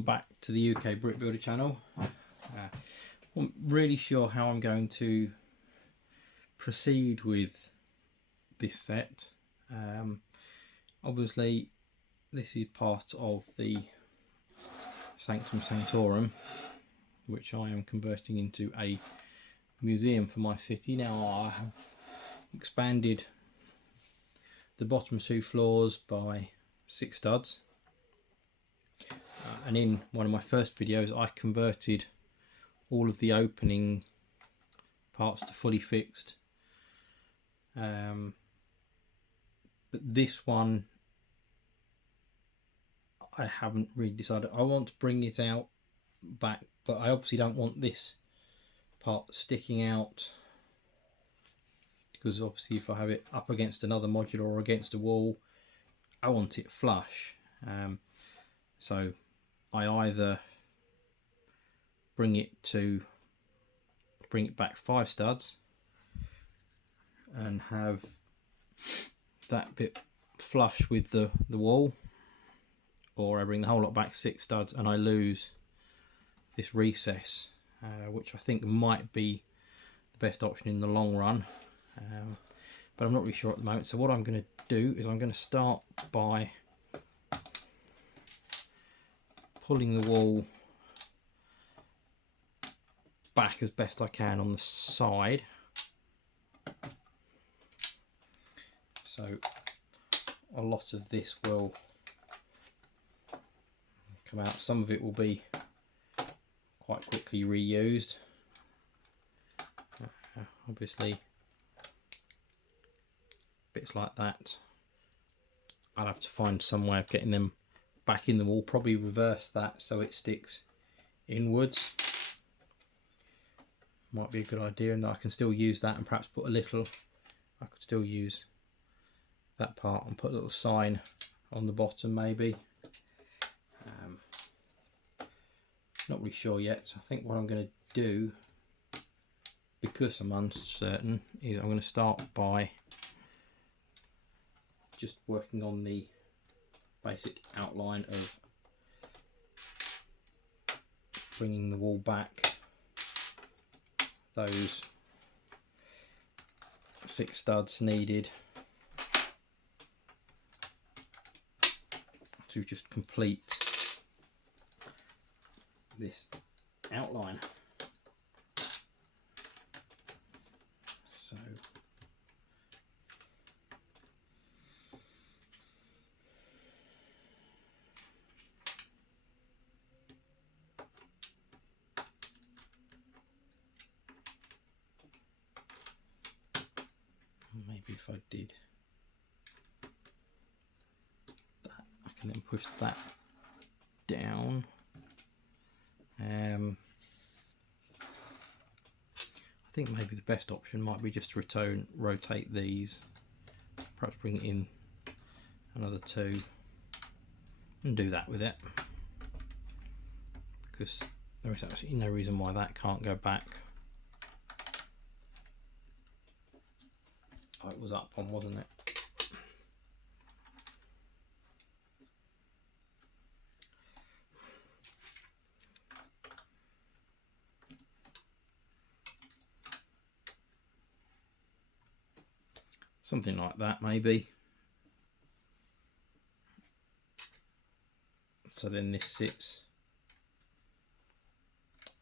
welcome back to the UK Brick Builder channel. I'm really sure how I'm going to proceed with this set. Obviously this is part of the sanctum sanctorum, which I am converting into a museum for my city. Now I have expanded the bottom 2 floors by 6 studs. And in one of my first videos I converted all of the opening parts to fully fixed, but this one I haven't really decided. I want to bring it out back, but I obviously don't want this part sticking out, because obviously if I have it up against another modular or against a wall, I want it flush. So I either bring it back 5 studs and have that bit flush with the wall, or I bring the whole lot back 6 studs and I lose this recess, which I think might be the best option in the long run, but I'm not really sure at the moment. So what I'm going to do is I'm going to start by pulling the wall back as best I can on the side, so a lot of this will come out. Some of it will be quite quickly reused. Obviously bits like that I'll have to find some way of getting them back in the wall, probably reverse that so it sticks inwards. Might be a good idea, and I can still use that and perhaps put a little, I could still use that part and put a little sign on the bottom maybe. Not really sure yet, so I think what I'm going to do, because I'm uncertain, is I'm going to start by just working on the basic outline of bringing the wall back those 6 studs needed to just complete this outline. So maybe if I did that, I can then push that down. I think maybe the best option might be just to rotate these, perhaps bring it in another 2 and do that with it, because there is absolutely no reason why that can't go back. Oh, it was up on, wasn't it? Something like that maybe. So then this sits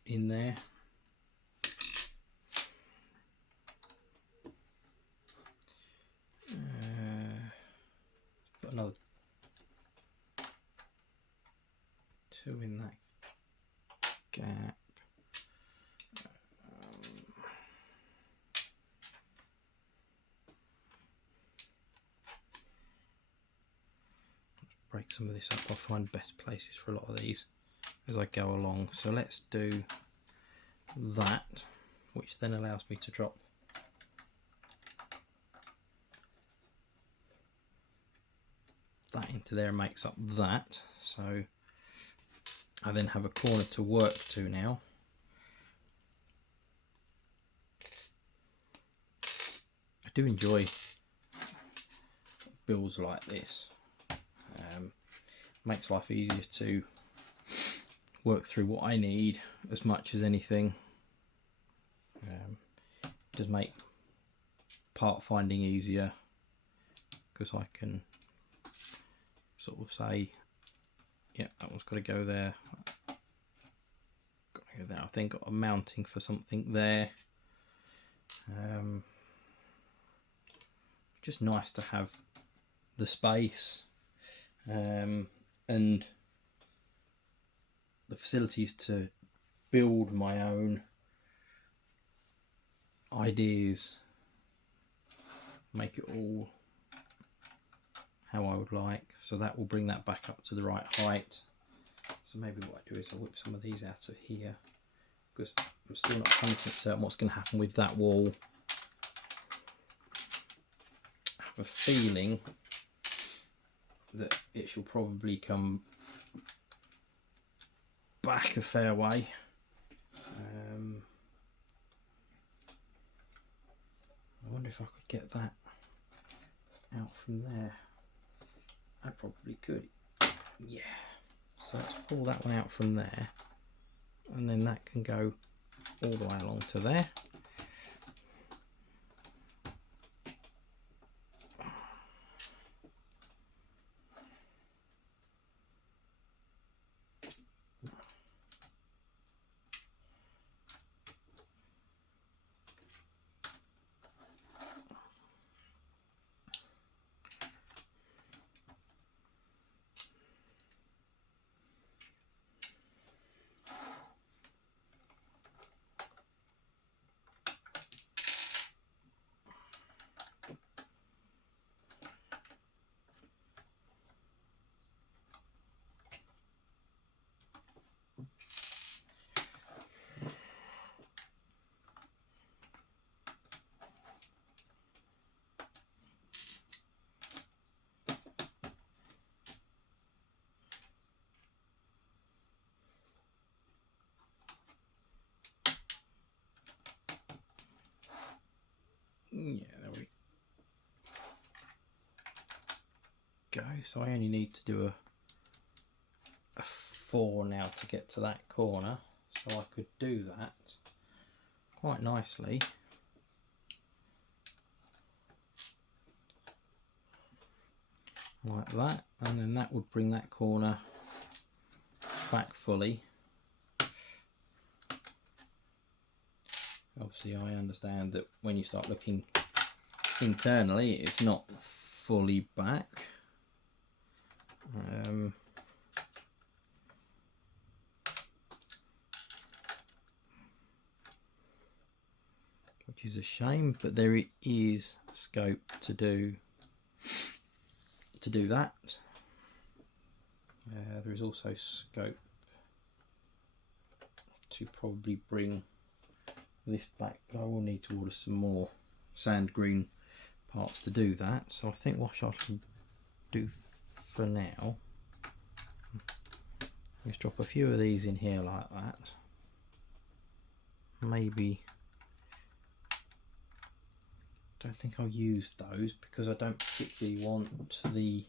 in there. Put another 2 in that gap. Break some of this up. I'll find better places for a lot of these as I go along. So let's do that, which then allows me to drop that into there and makes up that. So I then have a corner to work to now. I do enjoy builds like this. Makes life easier to work through what I need as much as anything. Does make part finding easier, because I can sort of say, yeah, that one's got to go there. Got to go there. I think got a mounting for something there. Just nice to have the space and the facilities to build my own ideas, make it all how I would like. So that will bring that back up to the right height. So maybe what I do is I whip some of these out of here, because I'm still not 100% certain what's going to happen with that wall. I have a feeling that it shall probably come back a fair way. I wonder if I could get that out from there. I probably could. Yeah. So let's pull that one out from there, and then that can go all the way along to there. Yeah, there we go. So I only need to do a 4 now to get to that corner, so I could do that quite nicely. Like that, and then that would bring that corner back fully. Obviously I understand that when you start looking internally it's not fully back. Which is a shame, but there is scope to do that. There is also scope to probably bring this back, but I will need to order some more sand green parts to do that. So I think what I can do for now, let's drop a few of these in here like that. Maybe, don't think I'll use those because I don't particularly want the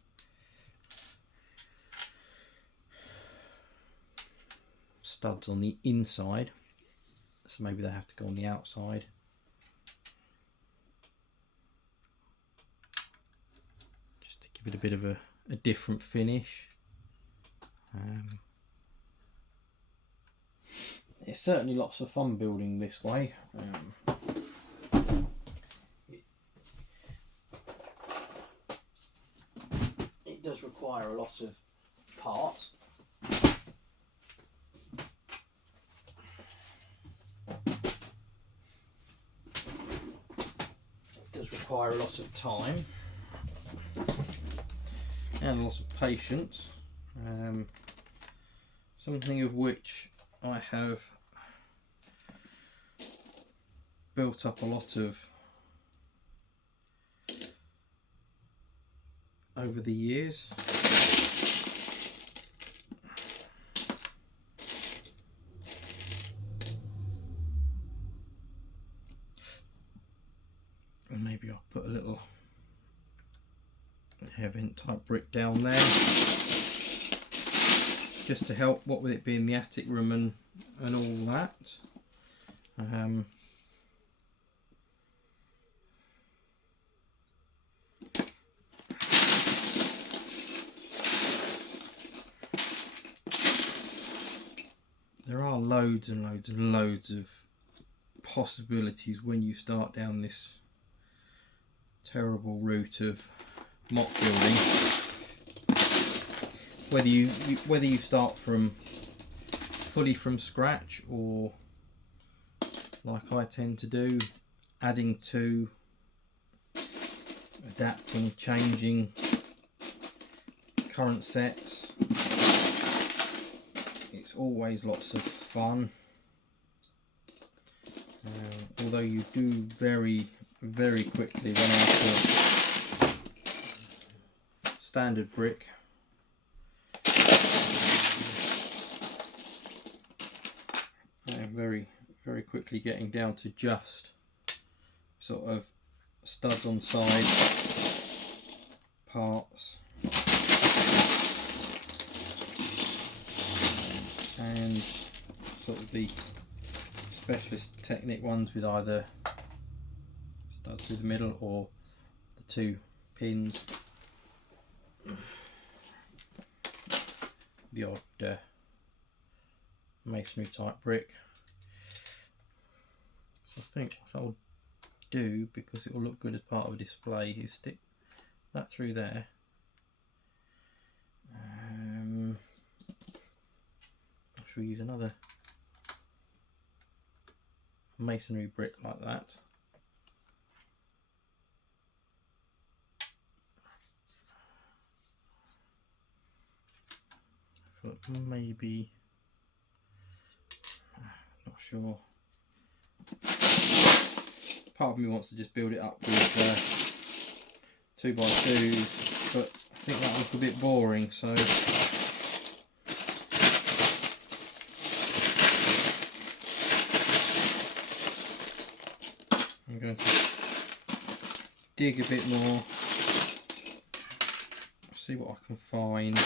studs on the inside, so maybe they have to go on the outside. Just to give it a bit of a different finish. It's certainly lots of fun building this way. It does require a lot of parts. It does require a lot of time and a lot of patience. Something of which I have built up a lot of over the years. And maybe I'll put a little air vent type brick down there. just to help, what with it being the attic room and all that. There are loads and loads and loads of possibilities when you start down this terrible route of mock building. Whether you start fully from scratch, or like I tend to do, adding to, adapting, changing current sets. It's always lots of fun, although you do very, very quickly run out of standard brick. Very, very quickly getting down to just sort of studs on side parts. And sort of the specialist Technic ones with either studs through the middle or the 2 pins. The odd masonry type brick. So I think what I'll do, because it will look good as part of a display, is stick that through there. Should we use another masonry brick like that? I thought maybe, not sure. Part of me wants to just build it up with 2x2s, but I think that looks a bit boring, so I'm going to dig a bit more, see what I can find.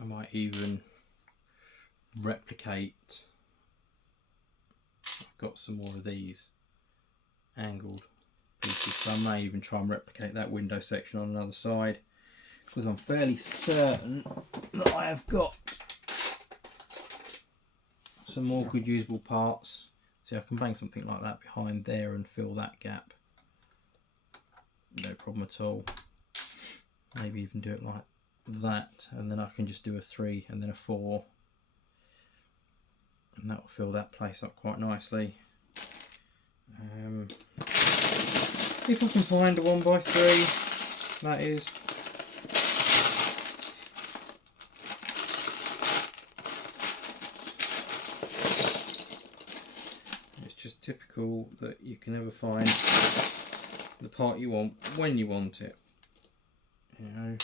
I might even replicate, I've got some more of these angled pieces, so I may even try and replicate that window section on another side, because I'm fairly certain that I have got some more good usable parts. See, I can bang something like that behind there and fill that gap, no problem at all. Maybe even do it like that, and then I can just do a 3 and then a 4, and that will fill that place up quite nicely. If I can find a 1x3, that is. It's just typical that you can never find the part you want when you want it, you know.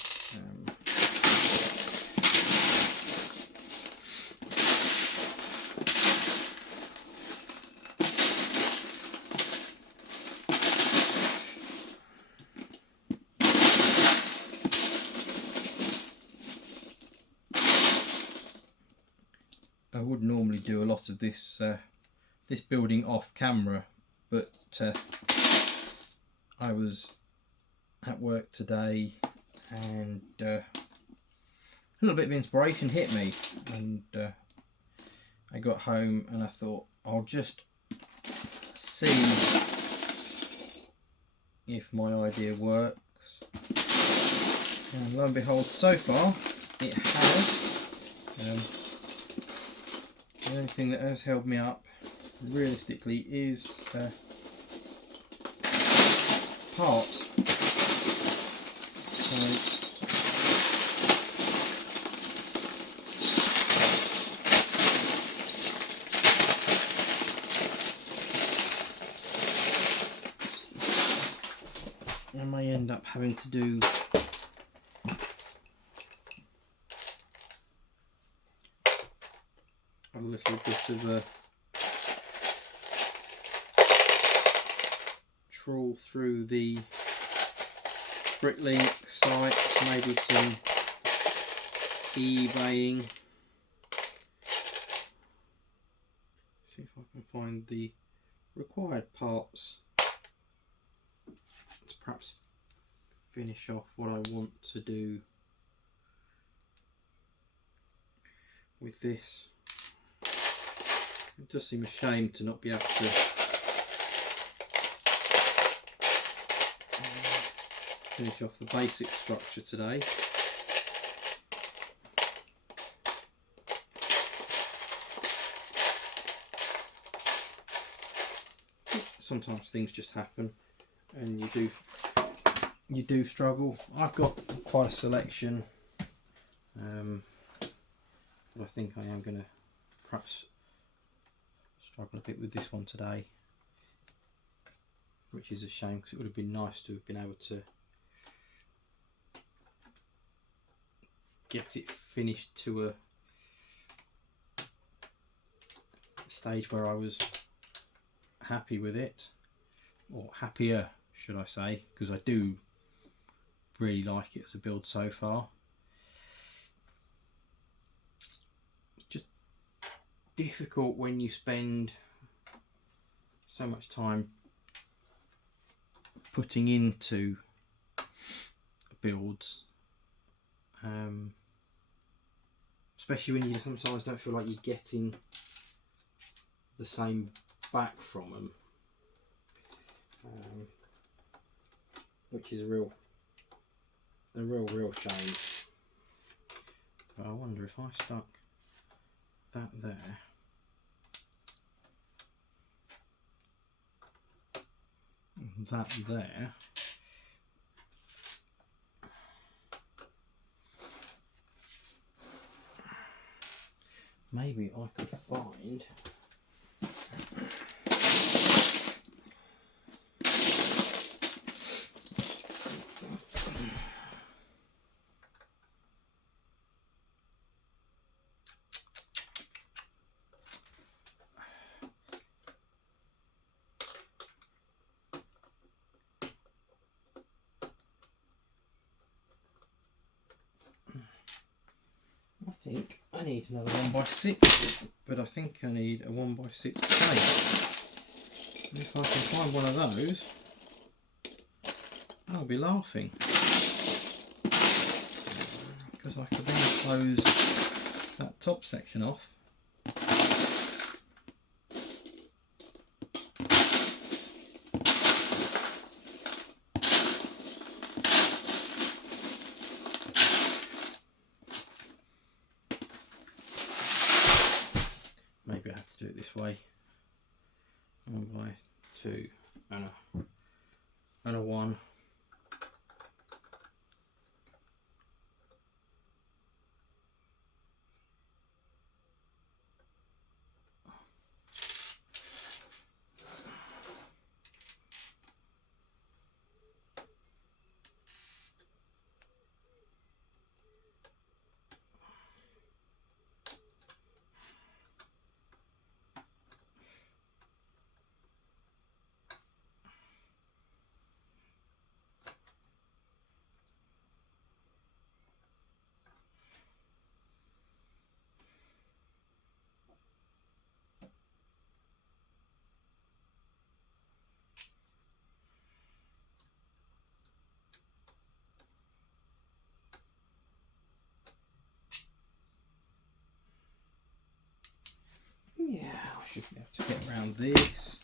I would normally do a lot of this this building off camera, but I was at work today and a little bit of inspiration hit me, and I got home and I thought I'll just see if my idea works, and lo and behold, so far it has. The only thing that has held me up realistically is parts. So I may end up having to do a little bit of a trawl through the Bricklink sites, maybe some eBaying. See if I can find the required parts to perhaps finish off what I want to do with this. It does seem a shame to not be able to finish off the basic structure today. Sometimes things just happen and you do struggle. I've got quite a selection, but I think I am going to perhaps struggle a bit with this one today, which is a shame because it would have been nice to have been able to get it finished to a stage where I was happy with it, or happier should I say, because I do really like it as a build so far. It's just difficult when you spend so much time putting into builds, especially when you sometimes don't feel like you're getting the same back from them, which is a real shame. But I wonder if I stuck that there, and that there, maybe I could find I think I need another 1x6, but I think I need a 1x6 plate. And if I can find one of those, I'll be laughing, because I could then close that top section off. Maybe I have to do it this way. 1x2 and a 1. Yeah, I should be able to get around this.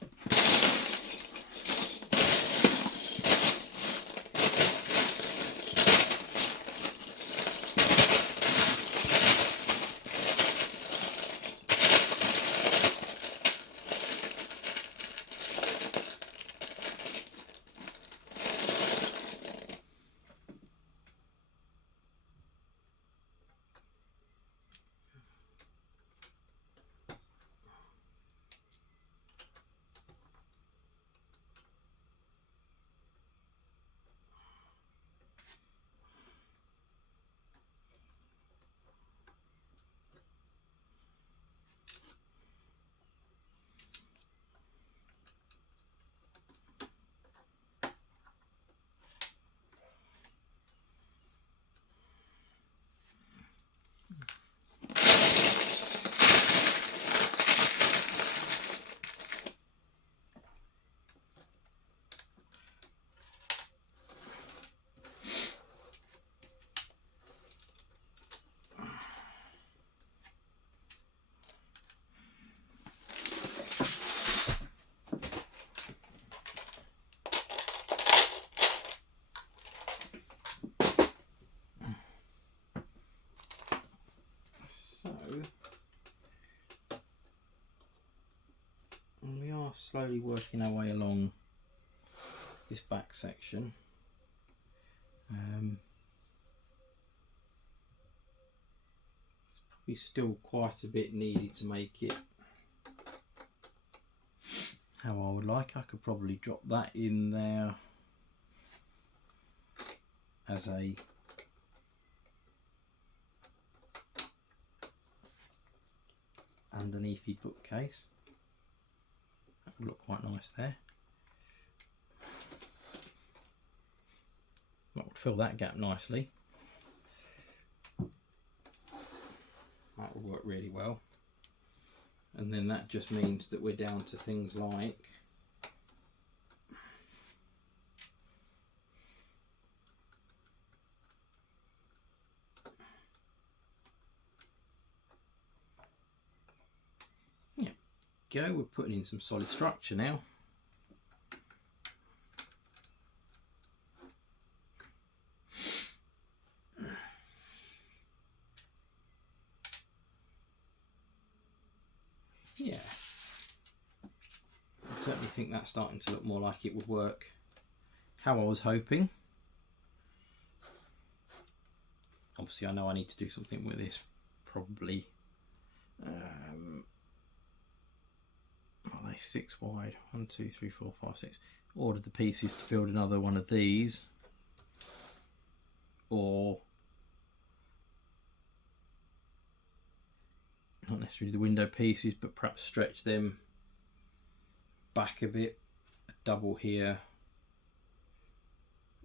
slowly working our way along this back section. It's probably still quite a bit needed to make it how I would like. I could probably drop that in there as a underneath the bookcase. That would look quite nice there. That would fill that gap nicely. That would work really well. And then that just means that we're down to things like we're putting in some solid structure now. Yeah, I certainly think that's starting to look more like it would work how I was hoping. Obviously I know I need to do something with this, probably are they 6 wide? 1, 2, 3, 4, 5, 6. Order the pieces to build another one of these, or not necessarily the window pieces, but perhaps stretch them back a bit, a double here,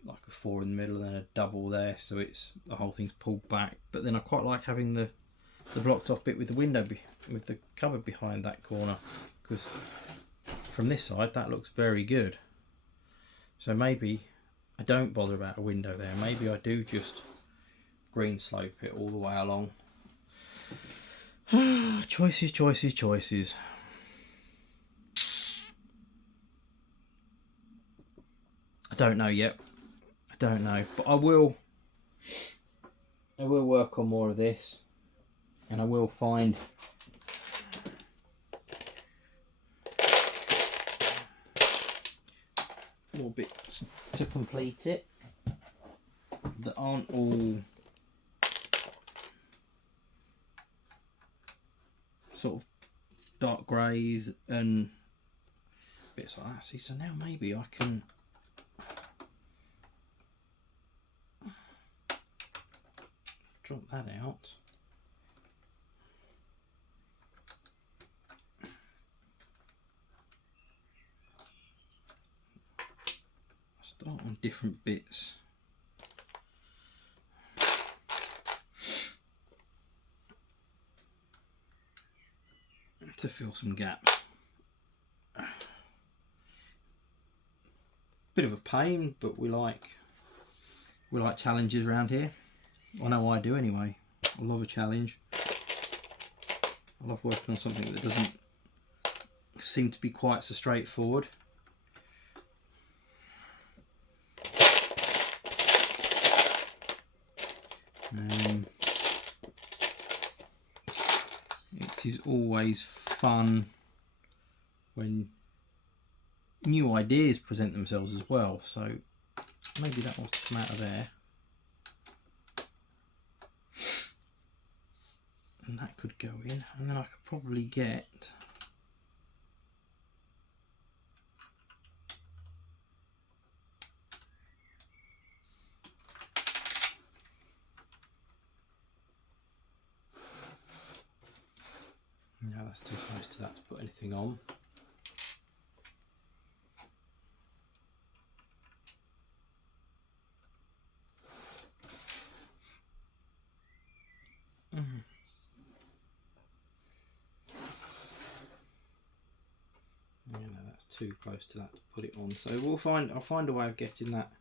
like a 4 in the middle, and then a double there, so it's the whole thing's pulled back. But then I quite like having the blocked off bit with the window, with the cupboard behind that corner, because from this side that looks very good. So maybe I don't bother about a window there. Maybe I do just green slope it all the way along. Choices, choices, choices. I don't know yet. I don't know, but I will work on more of this, and I will find more bits to complete it that aren't all sort of dark greys and bits like that. See, so now maybe I can drop that out. Start on different bits. To fill some gaps. Bit of a pain, but we like challenges around here. I know I do anyway. I love a challenge. I love working on something that doesn't seem to be quite so straightforward. It is always fun when new ideas present themselves as well, so maybe that wants to come out of there, and that could go in, and then I could probably get no, that's too close to that to put anything on. Yeah, no, that's too close to that to put it on. So I'll find a way of getting that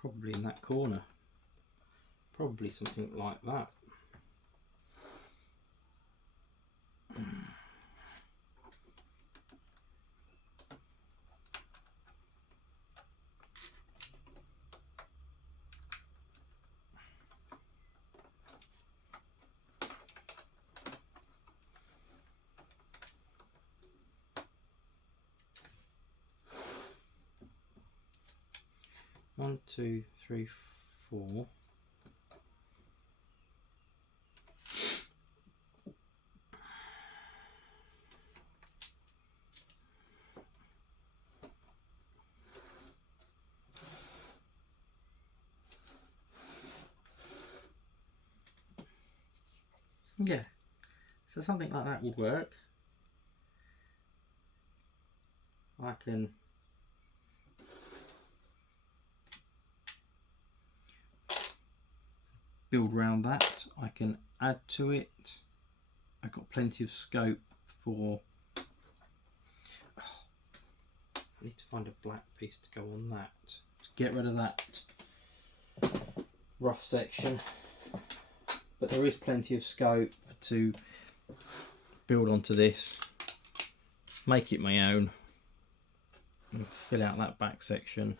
probably in that corner. Probably something like that. 1, 2, 3, 4. Yeah, so something like that would work. I can build around that. I can add to it. I've got plenty of scope for... I need to find a black piece to go on that. To get rid of that rough section. But there is plenty of scope to build onto this, make it my own, and fill out that back section.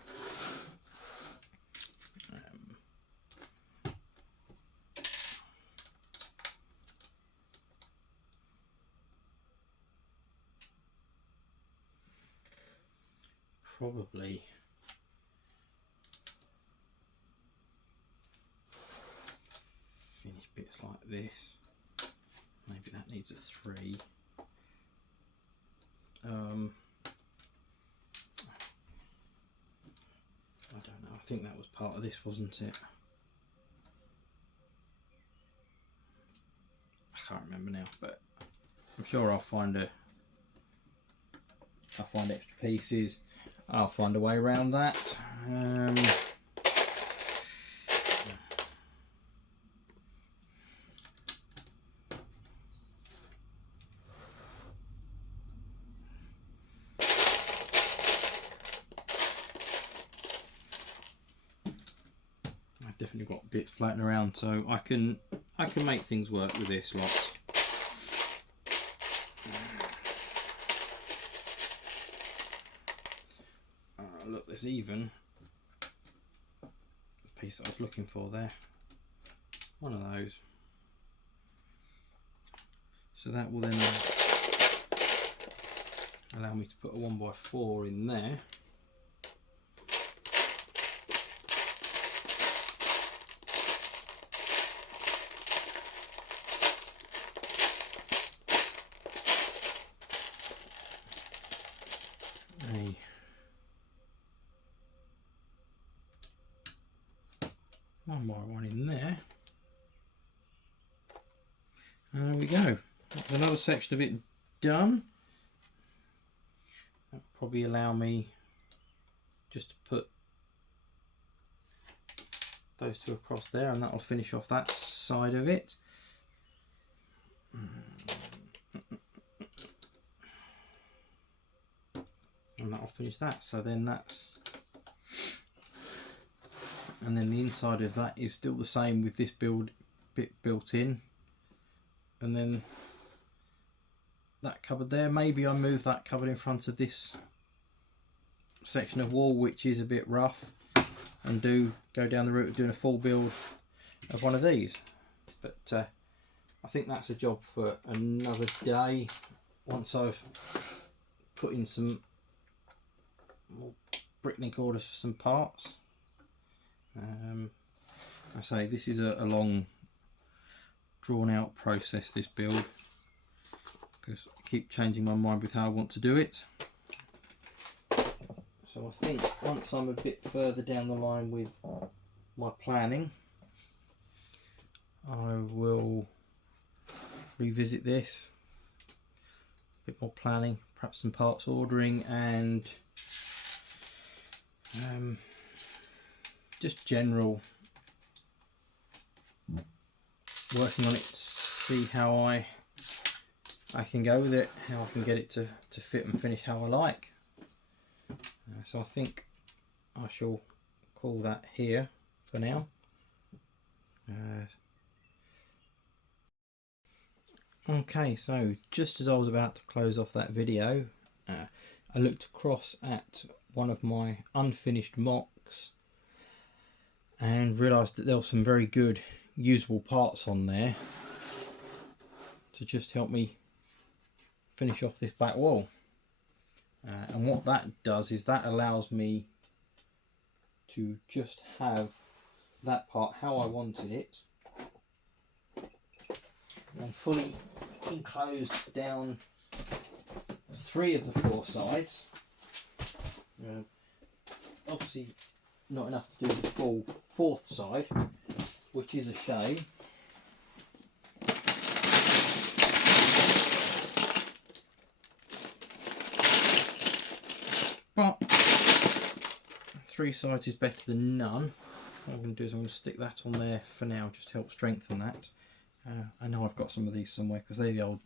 Probably finish bits like this. Maybe that needs a 3. I don't know. I think that was part of this, wasn't it? I can't remember now, but I'm sure I'll find extra pieces. I'll find a way around that. I've definitely got bits floating around, so I can make things work with this lot. Look, there's even the piece that I was looking for there. One of those. So that will then allow me to put a 1x4 in there. One by one in there. And there we go. That's another section of it done. That'll probably allow me just to put those two across there, and that'll finish off that side of it. And that'll finish that. So then that's... And then the inside of that is still the same with this bit built in. And then that cupboard there, maybe I move that cupboard in front of this section of wall which is a bit rough, and go down the route of doing a full build of one of these. But I think that's a job for another day, once I've put in some more bricklink orders for some parts. I say this is a long drawn out process, this build, because I keep changing my mind with how I want to do it. So I think once I'm a bit further down the line with my planning, I will revisit this, a bit more planning, perhaps some parts ordering, and just general working on it, see how I can go with it, how I can get it to fit and finish how I like. So I think I shall call that here for now. Okay, so just as I was about to close off that video, I looked across at one of my unfinished mocks and realised that there were some very good usable parts on there to just help me finish off this back wall. And what that does is that allows me to just have that part how I wanted it, and fully enclosed down 3 of the 4 sides. Obviously not enough to do the full 4th side, which is a shame. But 3 sides is better than none. What I'm going to do is I'm going to stick that on there for now, just to help strengthen that. I know I've got some of these somewhere because they're the old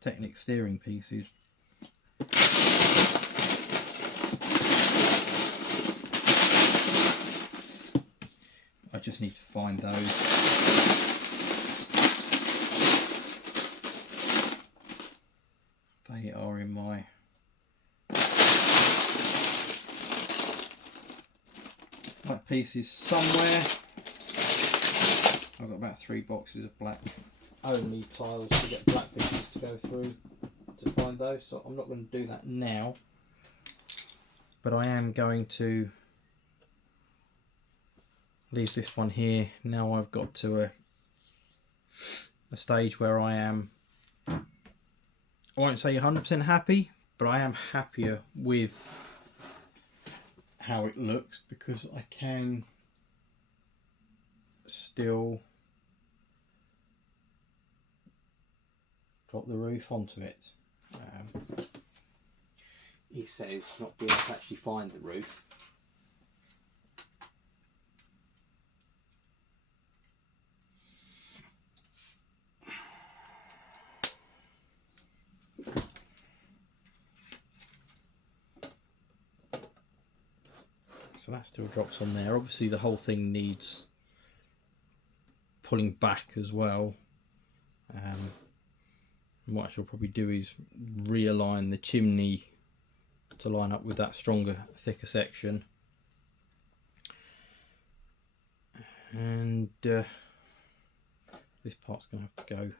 Technic steering pieces. I just need to find those. They are in my black pieces somewhere. I've got about 3 boxes of black only tiles to get black pieces to go through to find those, so I'm not going to do that now, but I am going to leave this one here. Now I've got to a stage where I am, I won't say 100% happy, but I am happier with how it looks, because I can still drop the roof onto it. He says not being able to actually find the roof. So that still drops on there. Obviously the whole thing needs pulling back as well. What I shall probably do is realign the chimney to line up with that stronger, thicker section. And this part's going to have to go.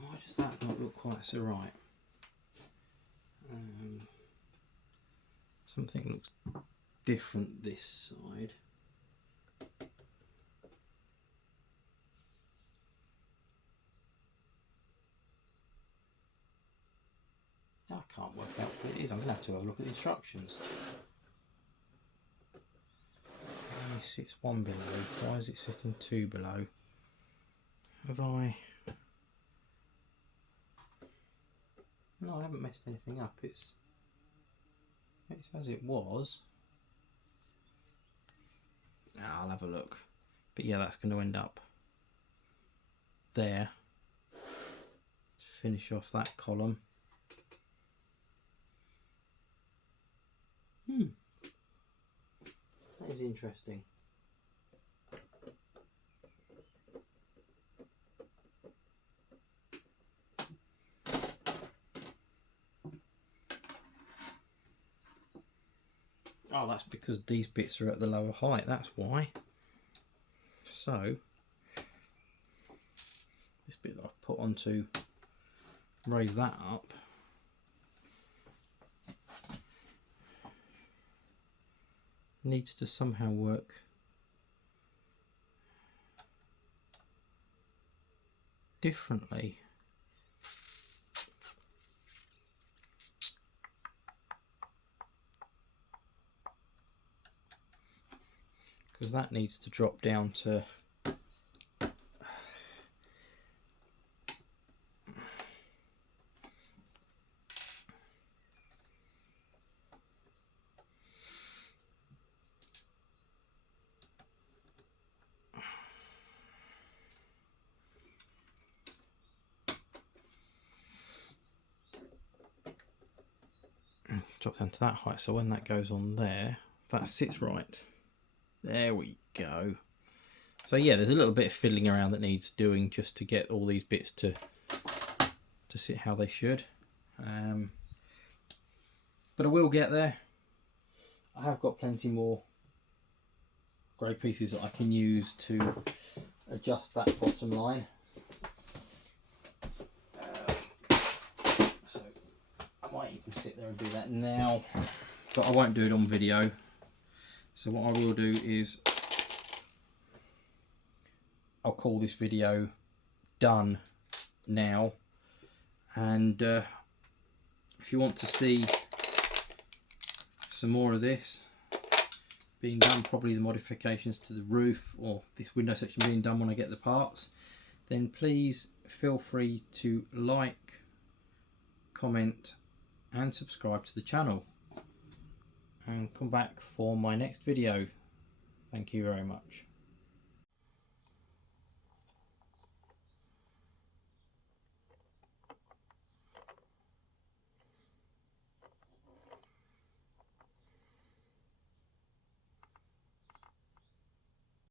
Why does that not look quite so right? Something looks different this side. I can't work out what it is. I'm going to have a look at the instructions. It only sits 1 below. Why is it sitting 2 below? Have I... No, I haven't messed anything up. It's as it was. I'll have a look. But yeah, that's going to end up there. To finish off that column. That is interesting. Oh, that's because these bits are at the lower height, that's why. So, this bit that I've put on to raise that up needs to somehow work differently. Because that needs to drop down to that height, so when that goes on there, that sits right. There we go. So yeah, there's a little bit of fiddling around that needs doing just to get all these bits to sit how they should. But I will get there. I have got plenty more grey pieces that I can use to adjust that bottom line. I might even sit there and do that now, but I won't do it on video. So what I will do is I'll call this video done now, and if you want to see some more of this being done, probably the modifications to the roof or this window section being done when I get the parts, then please feel free to like, comment and subscribe to the channel, and come back for my next video. Thank you very much.